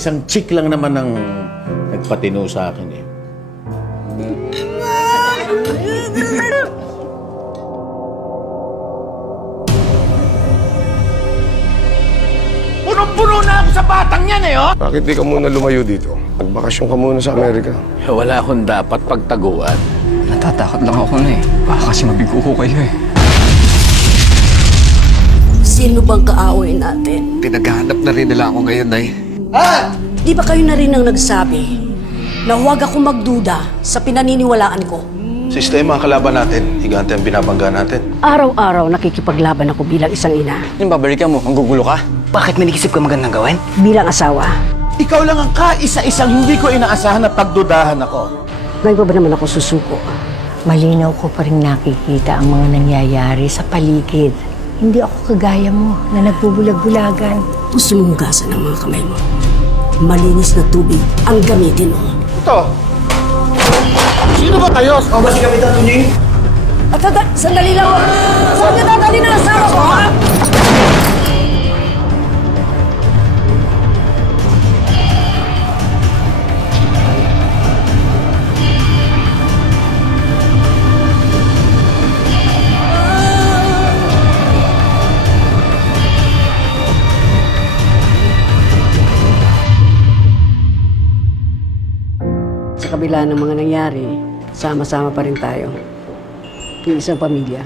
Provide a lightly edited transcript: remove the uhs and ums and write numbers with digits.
Isang chick lang naman ang nagpatino sa akin eh. Punong-puno na ako sa batang yan eh, oh! Bakit di ka muna lumayo dito? Magbakasyon ka muna sa Amerika. Wala akong dapat pagtaguan. Natatakot lang ako na eh. Baka kasi mabigo ko kayo eh. Sino bang kaaway natin? Pinaghahanap na rin nila ako ngayon, Nay. Di ba kayo na rin ang nagsabi na huwag akong magduda sa pinaniniwalaan ko? Sistema ang kalaban natin, higante ang binabangga natin. Araw-araw nakikipaglaban ako bilang isang ina. Yung babalikan mo, manggugulo ka? Bakit may nagisip ka magandang gawin? Bilang asawa. Ikaw lang ang kaisa-isang hindi ko inaasahan na pagdudahan ako. Ngayon pa ba naman ako susuko? Malinaw ko pa rin nakikita ang mga nangyayari sa paligid. Hindi ako kagaya mo na nagbubulag-bulagan. Gusto mong hugasan ang mga kamay mo. Malinis na tubig ang gamitin mo. Ito! Sino ba kayo? O ba si Kapitan Tunying? At sandali lang! Saan ka dadali na asawa ko, ha? Sa kabila ng mga nangyari, sama-sama pa rin tayo. Yung isang pamilya.